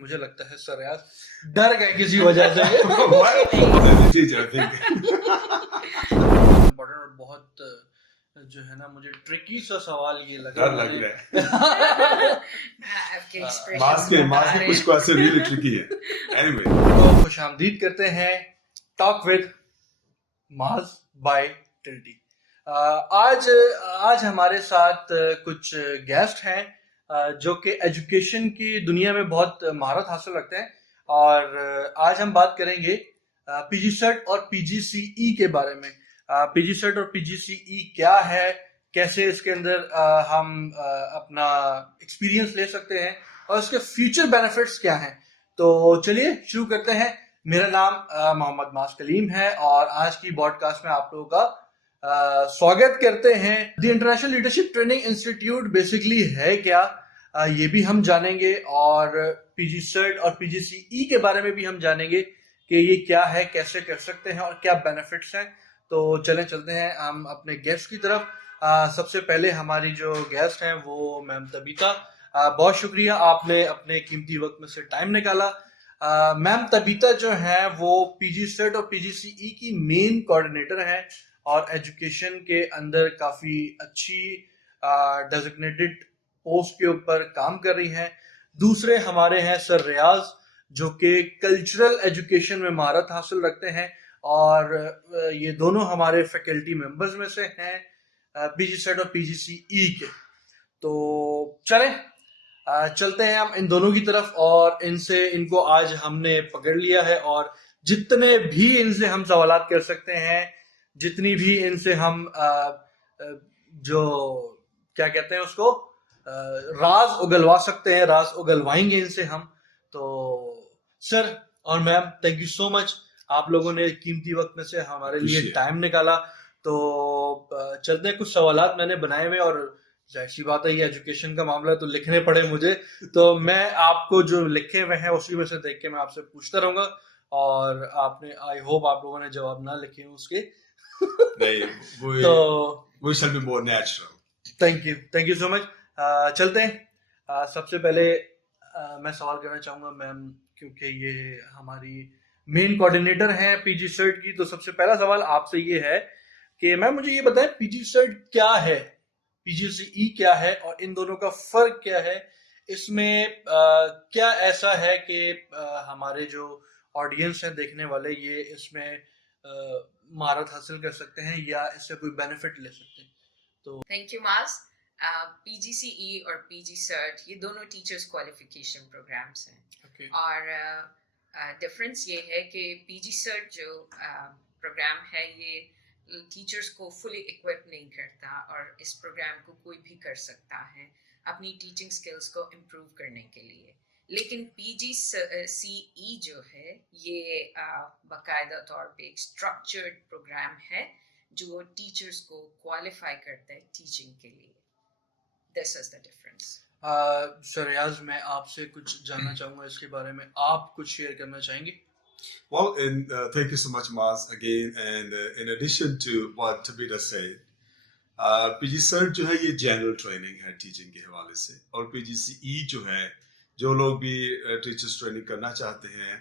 مجھے لگتا ہے سر ریاض ڈر گئے کسی وجہ سے اور بہت جو ہے نا مجھے ٹرکی سا سوال یہ لگا ڈر لگ رہا ہے ماسک کچھ کو ایسے ریلی ٹرکی ہے. Anyway. تو خوش آمدید کرتے ہیں ٹاک ود ماز بائی ٹلٹی. آج ہمارے ساتھ کچھ گیسٹ ہیں جو کہ ایجوکیشن کی دنیا میں بہت مہارت حاصل رکھتے ہیں, اور آج ہم بات کریں گے پی جی سیٹ اور پی جی سی ای کے بارے میں. پی جی سیٹ اور پی جی سی ای کیا ہے, کیسے اس کے اندر ہم اپنا ایکسپیرینس لے سکتے ہیں, اور اس کے فیوچر بینیفٹس کیا ہیں. تو چلیے شروع کرتے ہیں. میرا نام محمد ماز کلیم ہے اور آج کی براڈ کاسٹ میں آپ لوگوں کا سواگت کرتے ہیں. The international leadership training institute basically ہے کیا, یہ بھی ہم جانیں گے, اور پی جی سیٹ اور پی جی سی ای کے بارے میں بھی ہم جانیں گے کہ یہ کیا ہے, کیسے کر سکتے ہیں اور کیا بینیفٹس ہیں. تو چلتے ہیں ہم اپنے گیسٹ کی طرف. سب سے پہلے ہماری جو گیسٹ ہیں وہ میم تبیتا. بہت شکریہ, آپ نے اپنے قیمتی وقت میں سے ٹائم نکالا. میم تبیتا جو ہیں وہ پی جی سیٹ اور پی جی سی ای کی مین کوآرڈینیٹر ہیں, اور ایجوکیشن کے اندر کافی اچھی ڈیزگنیٹڈ پوسٹ کے اوپر کام کر رہی ہیں. دوسرے ہمارے ہیں سر ریاض, جو کہ کلچرل ایجوکیشن میں مہارت حاصل رکھتے ہیں, اور یہ دونوں ہمارے فیکلٹی ممبرز میں سے ہیں پی جی سیٹ اور پی جی سی ای کے. تو چلتے ہیں ہم ان دونوں کی طرف, اور ان کو آج ہم نے پکڑ لیا ہے, اور جتنے بھی ان سے ہم سوالات کر سکتے ہیں, جتنی بھی ان سے ہم جو کیا کہتے ہیں اس کو راز اگلوا سکتے ہیں, راز اگلوائیں گے ان سے ہم. تو سر اور ma'am thank you so much, آپ لوگوں نے قیمتی وقت میں سے ہمارے لیے ٹائم نکالا. تو چلتے ہیں, کچھ سوالات میں نے بنائے ہوئے, اور ظاہر سی بات ہے یہ ایجوکیشن کا معاملہ تو لکھنے پڑے مجھے, تو میں آپ کو جو لکھے ہوئے ہیں اسی میں سے دیکھ کے میں آپ سے پوچھتا رہوں گا, اور آپ نے آئی ہوپ آپ لوگوں نے جواب نہ لکھے ہوں اس کے. تھینک یو سو مچ. چلتے ہیں. سب سے پہلے میں سوال کرنا چاہوں گا میم, کیونکہ یہ ہماری مین کوآرڈینیٹر ہیں پی جی سیٹ کی. تو سب سے پہلا سوال آپ سے یہ ہے کہ میم مجھے یہ بتائیں پی جی سیٹ کیا ہے, پی جی سی ای کیا ہے, اور ان دونوں کا فرق کیا ہے. اس میں کیا ایسا ہے کہ ہمارے جو آڈینس ہیں دیکھنے والے, یہ اس میں مہارت حاصل کر سکتے ہیں یا اس سے کوئی بینیفٹ لے سکتے ہیں. تو تھینک یو ماز. پی جی سی ای اور پی جی سرٹ یہ دونوں ٹیچرز کوالیفیکیشن پروگرامس ہیں, اور ڈفرینس یہ ہے کہ پی جی سرٹ جو پروگرام ہے یہ ٹیچرز کو فلی اکوپ نہیں کرتا, اور اس پروگرام کو کوئی بھی کر سکتا ہے اپنی ٹیچنگ سکلز کو امپروو کرنے کے لیے. لیکن پی جی سی ای جو ہے یہ باقاعدہ طور پہ ایک اسٹرکچرڈ پروگرام ہے جو ٹیچرز کو کوالیفائی کرتا ہے ٹیچنگ کے لیے. دس از دا ڈفرنس. سر ریاض, میں آپ سے کچھ جاننا چاہوں گا اس کے بارے میں, آپ کچھ شیئر کرنا چاہیں گے؟ Well, thank you so much, Maz, again. And in addition to what Tabita said, PG Cert جو ہے یہ جنرل ٹریننگ ہے ٹیچنگ کے حوالے سے, اور پی جی سی ای جو ہے جو لوگ بھی ٹیچرس ٹریننگ کرنا چاہتے ہیں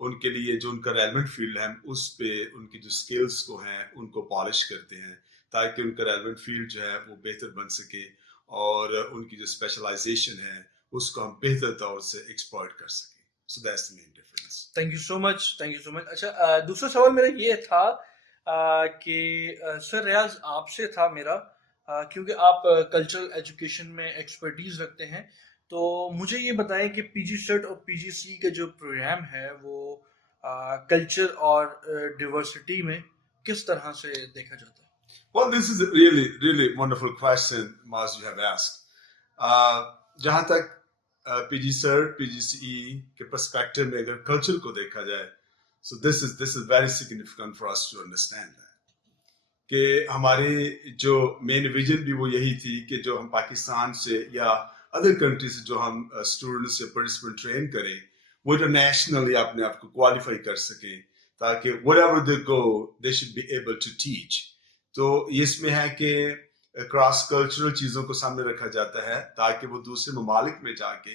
ان کے لیے جو ان کا ریلیونٹ فیلڈ ہے اس پہ ان کی جو اسکلس کو ہیں ان کو پالش کرتے ہیں تاکہ ان کا ریلیونٹ فیلڈ جو ہے وہ بہتر بن سکے, اور ان کی جو اسپیشلائزیشن ہے اس کو ہم بہتر طور سے ایکسپلائٹ کر سکیں. So that's the main difference. Thank you so much, thank you so much. اچھا, دوسرا سوال میرا یہ تھا کہ سر ریاض آپ سے تھا میرا, کیونکہ آپ کلچرل ایجوکیشن میں ایکسپرٹیز رکھتے ہیں, تو مجھے یہ بتائیں کہ پی جی سیٹ اور پی جی سی کا جو پروگرام ہے وہ کلچر اور ڈیورسٹی میں کس طرح سے دیکھا جاتا ہے؟ Well, this is a really, really wonderful question, Maz, you have asked. جہاں تک پی جی سرٹ پی جی سی ای کے پرسپیکٹو میں اگر کلچر کو دیکھا جائے, so this is very significant for us to understand that. کہ ہماری جو مین ویژن بھی وہ یہی تھی کہ جو ہم پاکستان سے یا ادر کنٹری سے جو ہم اسٹوڈنٹس یا پارٹیسپینٹ ٹرین کریں وہ انٹرنیشنلی اپنے آپ کو کوالیفائی کر سکیں تاکہ wherever they go they should be able to teach. تو اس میں ہے کہ کراس کلچرل چیزوں کو سامنے رکھا جاتا ہے تاکہ وہ دوسرے ممالک میں جا کے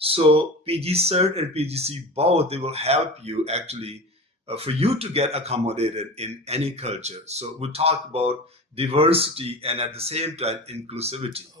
So PG Cert and PGC both, they will help you actually for you to get accommodated in any culture. So we talk about diversity and at the same time inclusivity.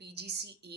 PGCE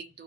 1-2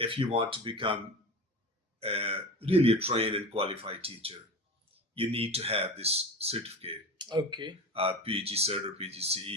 if you want to become really a trained and qualified teacher, you need to have this certificate. Okay. PG Cert or PGCE,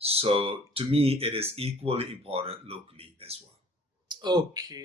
So to me it is equally important locally as well. Okay.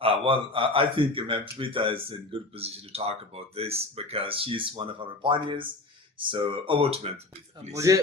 I think Ma'am Tabitha is in good position to talk about this because she is one of our pioneers. So over to Ma'am Tabitha, please.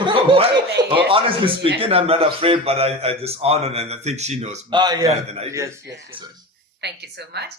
Well, honestly speaking, I'm not afraid, but I just honor and I think she knows better than I do. Yes. So, Thank you so much.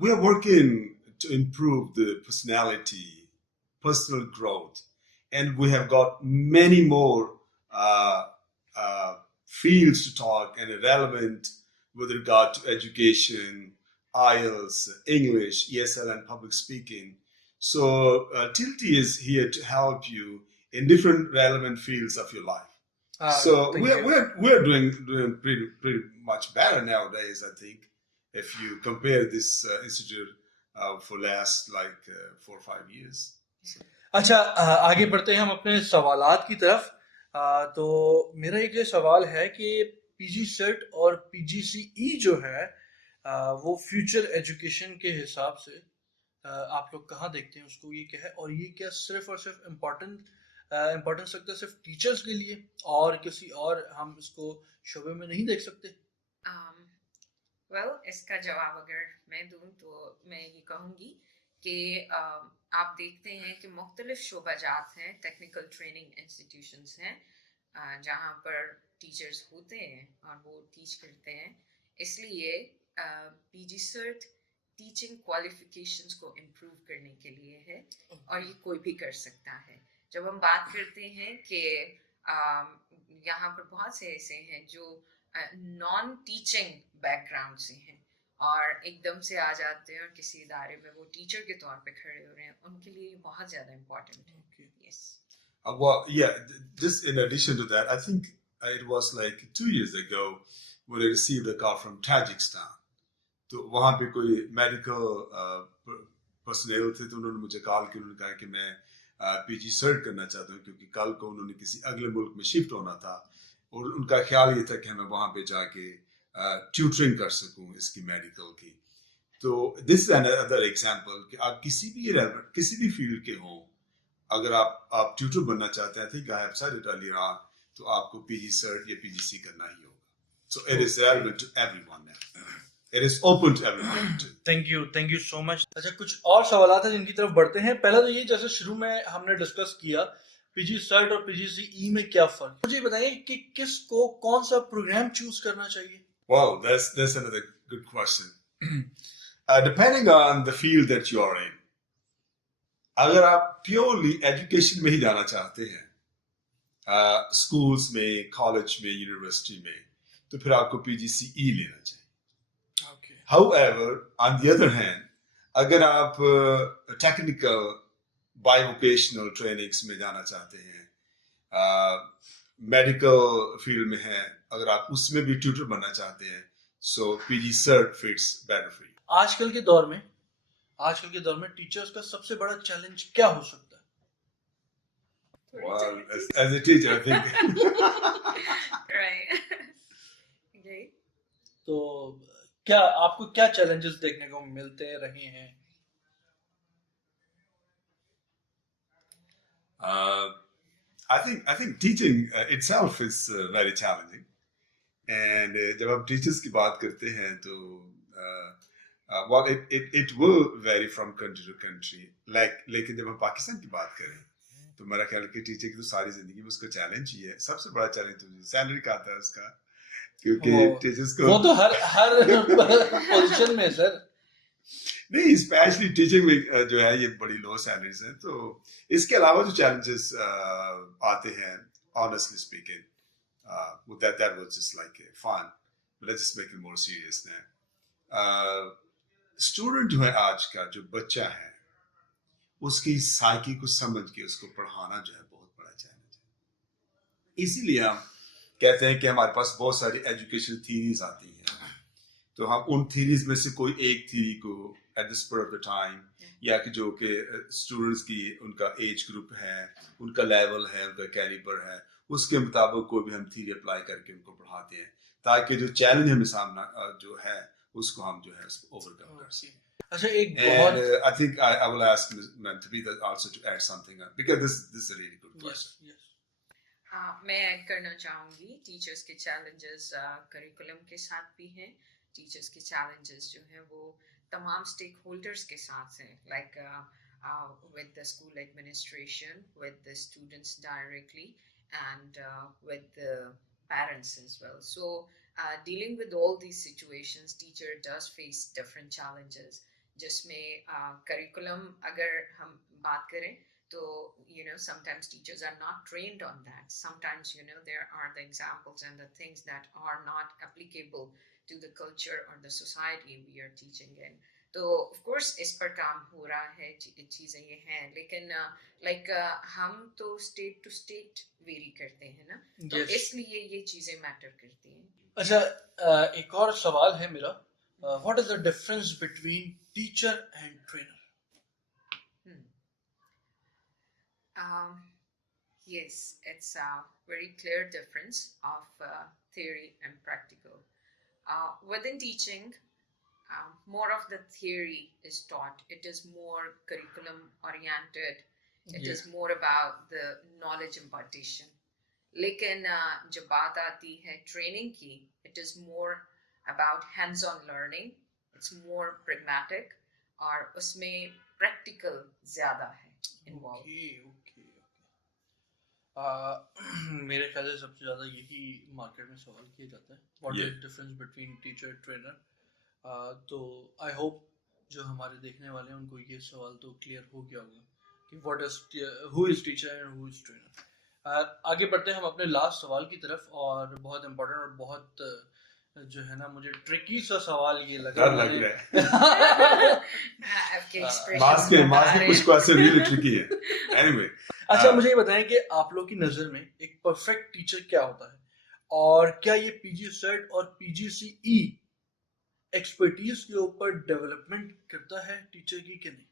we are working to improve the personal growth, and we have got many more fields to talk and relevant with regard to education, IELTS, English, ESL, and public speaking. So Tilty is here to help you in different relevant fields of your life. So we're doing pretty much better nowadays, I think, if you compare this institute for last like 4 or 5 years. اچھا آگے بڑھتے ہیں ہم اپنے سوالات کی طرف. تو میرا ایک سوال ہے کہ پی جی سیٹ اور پی جی سی ای جو ہے وہ فیوچر ایجوکیشن کے حساب سے آپ لوگ کہاں دیکھتے ہیں اس کو, یہ کیا ہے, اور یہ کیا صرف اور صرف امپورٹنس رکھتا ہے صرف ٹیچرز کے لیے اور کسی اور ہم اس کو شعبے میں نہیں دیکھ سکتے؟ ویل اس کا جواب اگر میں دوں تو میں یہ کہوں گی کہ آپ دیکھتے ہیں کہ مختلف شعبہ جات ہیں, ٹیکنیکل ٹریننگ انسٹیٹیوشنس ہیں جہاں پر ٹیچرز ہوتے ہیں اور وہ ٹیچ کرتے ہیں. اس لیے پی جی سرٹ ٹیچنگ کوالیفیکیشنس کو امپروو کرنے کے لیے ہے اور یہ کوئی بھی کر سکتا ہے. جب ہم بات کرتے ہیں کہ یہاں پر بہت سے ایسے ہیں جو نان ٹیچنگ بیک گراؤنڈ سے ہیں اور ایک دم سے آ جاتے ہیں اور کسی ادارے میں وہ ٹیچر کے طور پہ کھڑے ہو رہے ہیں, ان کے لیے یہ بہت زیادہ امپورٹنٹ ہے. Yes. Well, yeah, just in addition to that, I think it was like 2 years ago when I received a call from Tajikistan. تو وہاں پہ کوئی میڈیکل پرسنل تھے تو انہوں نے مجھے کال کی, انہوں نے کہا کہ میں پی جی سرٹ کرنا چاہتا ہوں کیونکہ کل کو انہوں نے کسی اگلے ملک میں شفٹ ہونا تھا اور ان کا خیال یہ تھا کہ میں وہاں پہ جا کے ٹیوٹرنگ کر سکوں اس کی میڈیکل کی. تو دس از another ایگزامپل کہ آپ کسی بھی فیلڈ کے ہوں, اگر آپ ٹیوٹر بننا چاہتے ہیں, ٹھیک ہے, سر اٹلی رہا تو آپ کو پی جی سرٹ یا پی جی سی کرنا ہی ہوگا. So it is relevant to everyone. It is open to everyone. Thank you so much. اچھا کچھ اور سوالات ہیں جن کی طرف بڑھتے ہیں. پہلا تو یہ جیسے شروع میں ہم نے ڈسکس کیا پی جی سرٹ اور پی جی سی ای میں کیا فرق, مجھے بتائیے کہ کس کو کون سا پروگرام چوز کرنا چاہیے؟ Well, that's another good question. Depending on the field that you are in. اگر آپ پیورلی ایجوکیشن میں ہی جانا چاہتے ہیں, اسکولس میں, کالج میں, یونیورسٹی میں, تو پھر آپ کو پی جی سی ای لینا چاہیے. However, on the other hand, اگر آپ ٹیکنیکل بائی ووکیشنل ٹریننگس میں جانا چاہتے ہیں, میڈیکل فیلڈ میں ہیں, اگر آپ اس میں بھی ٹیوٹر بننا چاہتے ہیں, سو پی جی سرٹ فٹس بیٹر فار یو. آج کل کے دور میں ٹیچرز کا سب سے بڑا چیلنج کیا ہو سکتا ہے؟ Well, as a teacher, I think. Right. Okay. تو کیا آپ کو کیا چیلنجز دیکھنے کو ملتے رہے ہیں؟ I think teaching itself is very challenging. And جب آپ ٹیچرز کی بات کرتے ہیں تو well, it will vary from country to country. لیکن جب ہم پاکستان کی بات کریں تو میرا خیال ہے کہ ٹیچر کی تو ساری زندگی میں اس کا چیلنج ہی ہے. سب سے بڑا چیلنج تو سیلری کا آتا ہے اس کا, کیونکہ ٹیچرز کو وہ تو ہر پوزیشن میں سر نہیں, اسپیشلی ٹیچنگ میں جو ہے یہ بڑی لو سیلریز ہیں. تو اس کے علاوہ جو چیلنجز آتے ہیں, honestly speaking, that was just like fun, but let's just make it more serious now. Student جو ہے آج کا جو بچہ ہے اس کی سائیکی کو سمجھ کے اس کو پڑھانا جو ہے بہت بڑا چیلنج ہے. اسی لیے ہم کہتے ہیں کہ ہمارے پاس بہت ساری ایجوکیشن تھیریز آتی ہیں, تو ہم ان تھیریز میں سے کوئی ایک تھیری کو at this point of time, یا کہ جو کہ اسٹوڈنٹس کی ان کا ایج گروپ ہے, ان کا لیول ہے, ان کا کیلیبر ہے, اس کے مطابق کوئی بھی ہم تھیری اپلائی کر کے ان کو پڑھاتے ہیں تاکہ جو چیلنج ہمیں سامنا جو ہے اس کو ہم جو ہے اس کو اوور کم کر سکیں. اچھا ایک And I think I will ask Mantabhi also to add something up because this is a really good question. میں ایڈ کرنا چاہوں گی, ٹیچرز کے چیلنجز کریکولم کے ساتھ بھی ہیں. ٹیچرز کے چیلنجز جو ہیں وہ تمام اسٹیک ہولڈرس کے ساتھ ہیں, like with the school administration, with the students directly, and with the parents as well. So dealing with all these situations, teacher does face different challenges. جس میں curriculum اگر ہم بات کریں تو sometimes teachers are not trained on that. Sometimes there are the examples and the things that are not applicable to the culture or the society we are teaching in. تو of course اس پر کام ہو رہا ہے, چیزیں یہ ہیں, لیکن like ہم تو state to state very کرتے ہیں نا, تو اس لیے یہ چیزیں میٹر کرتی ہیں. اچھا ایک اور سوال ہے میرا, what is the difference between teacher and trainer? Yes, it's a very clear difference of theory and practical. Within teaching, more of the theory is taught. It is more curriculum oriented. It is more about the knowledge impartation. لیکن جب بات آتی ہے training کی, it is more about hands on learning, it's more pragmatic, اور اس میں practical زیادہ ہے انوالو. میرے خیال سے سب سے زیادہ یہی مارکیٹ میں سوال کیا جاتا ہے, what is difference between teacher trainer. تو آئی ہوپ جو ہمارے دیکھنے والے ہیں ان کو یہ سوال تو کلیئر ہو گیا ہوگا کہ what is who is teacher and who is trainer. آگے بڑھتے ہیں ہم اپنے لاسٹ سوال کی طرف, اور بہت امپورٹنٹ اور بہت جو ہے نا مجھے ٹرکی سا سوال یہ لگا. اچھا مجھے یہ بتائیں کہ آپ لوگ کی نظر میں ایک پرفیکٹ ٹیچر کیا ہوتا ہے, اور کیا یہ پی جی سیٹ اور پی جی سی ای ایکسپرٹیز کے اوپر ڈیولپمنٹ کرتا ہے ٹیچر کی کہ نہیں؟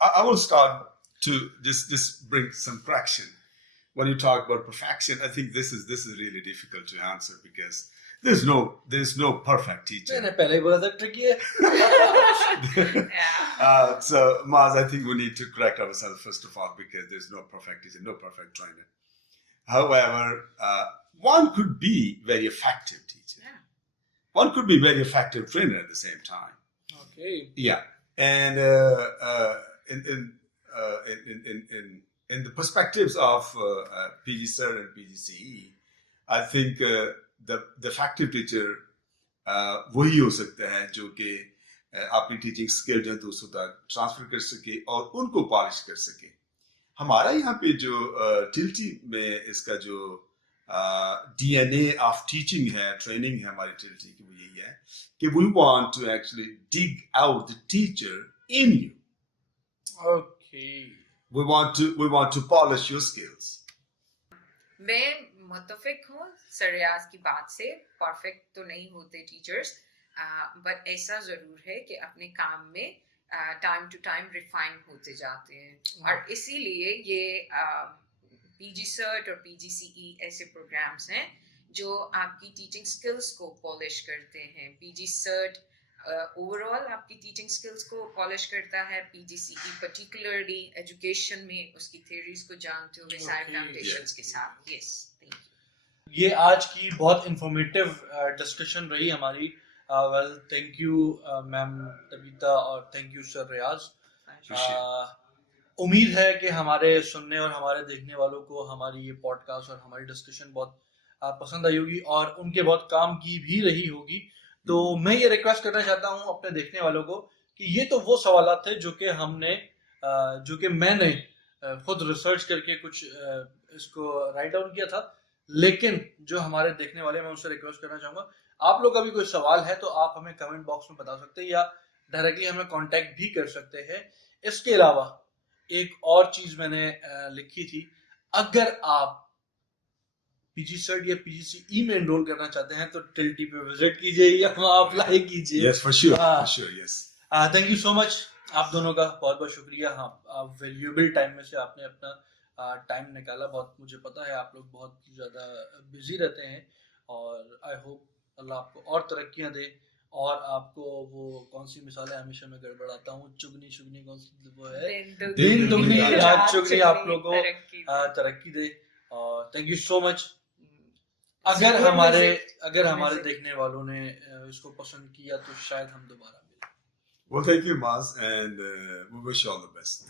I will start to just bring some correction. When you talk about perfection, I think this is really difficult to answer because there's no perfect teacher. میں نے پہلے ہی بولا تھا ٹرکی ہے. So Maz, I think we need to correct ourselves first of all because there's no perfect teacher, no perfect trainer. However, one could be very effective teacher. Yeah. One could be very effective trainer at the same time. Okay. Yeah, and in the perspectives of PG Cert and PGCE, I think the effective teacher وہی ہو سکتا ہے جو کہ اپنی teaching skill جو ہے دوسروں تک ٹرانسفر کر سکے اور ان کو پالش کر سکے. ہمارا یہاں پہ جو ٹلٹی میں اس کا جو D N A of teaching ہے, ٹریننگ ہے ہماری ٹلٹی کی, وہ یہی ہے کہ we want to actually dig out the teacher in you. Okay. We want to polish your skills. میں متفق ہوں سریاض کی بات سے. پرفیکٹ تو نہیں ہوتے ٹیچرز, بٹ ایسا ضرور ہے کہ اپنے کام میں ٹائم ٹو ٹائم ریفائن ہوتے جاتے ہیں, اور اسی لیے یہ پی جی سرٹ اور پی جی سی ای ایسے پروگرامس ہیں جو آپ کی ٹیچنگ اسکلس کو پالش کرتے ہیں. پی جی سرٹ اوور آل آپ کی ٹیچنگ اسکلس کو پالش کرتا ہے, پی جی سی ای پرٹیکولرلی ایجوکیشن میں اس کی تھیوریز کو جانتے ہوئے سارے فاؤنڈیشنز کے ساتھ. یس, تھینک یو. یہ آج کی بہت انفارمیٹیو ڈسکشن رہی ہماری. ویل تھینک یو میم تبیتا اور تھینک یو سر ریاض. امید ہے کہ ہمارے سننے اور ہمارے دیکھنے والوں کو ہماری یہ پوڈ کاسٹ اور ہماری ڈسکشن بہت پسند آئی ہوگی اور ان کے بہت کام کی بھی رہی ہوگی. تو میں یہ ریکویسٹ کرنا چاہتا ہوں اپنے دیکھنے والوں کو کہ یہ تو وہ سوالات تھے جو کہ میں نے خود ریسرچ کر کے کچھ اس کو رائٹ ڈاؤن کیا تھا, لیکن جو ہمارے دیکھنے والے, میں ان سے ریکویسٹ کرنا چاہوں گا آپ لوگ کا بھی کوئی سوال ہے تو آپ ہمیں کمنٹ باکس میں بتا سکتے ہیں یا ڈائریکٹلی ہمیں کانٹیکٹ بھی کر سکتے ہیں. اس کے علاوہ ایک اور چیز میں نے لکھی تھی, اگر آپ پی جی سرٹ یا پی جی سی ای میں انرول کرنا چاہتے ہیں تو ٹلٹی پہ وزٹ کیجیے یا وہاں اپلائی کیجیے. Yes, for sure, for sure, yes. Thank you so much. آپ دونوں کا بہت بہت شکریہ. ہاں, ویلیوبل ٹائم میں سے آپ نے اپنا ٹائم نکالا. بہت مجھے پتا ہے آپ لوگ بہت زیادہ بزی رہتے ہیں, اور آئی ہوپ اللہ آپ کو اور ترقیاں دے, اور آپ کو وہ کون سی مثالیں ہمیشہ میں گڑبڑاتا ہوں, چگنی کون سی وہ ہے, دن دگنی رات چگنی, آپ لوگ کو ترقی دے. اور تھینک یو سو مچ. اگر ہمارے دیکھنے والوں نے اس کو پسند کیا تو شاید ہم دوبارہ ملیں. Well, thank you, Maz, and we wish you all the best.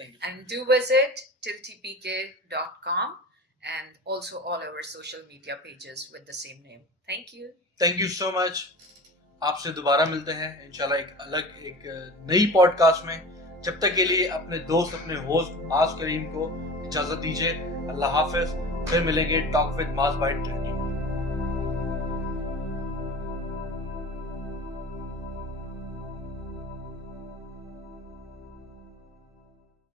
Thank you. And do visit tiltpk.com and also all our social media pages with the same name. Thank you. Thank you so much. آپ سے دوبارہ ملتے ہیں انشاءاللہ ایک نئی pod cost میں. جب تک کے لیے اپنے دوست, اپنے ہوسٹ معاذ کریم کو اجازت دیجیے. اللہ حافظ. پھر ملیں گے talk with Muaz by Turkey.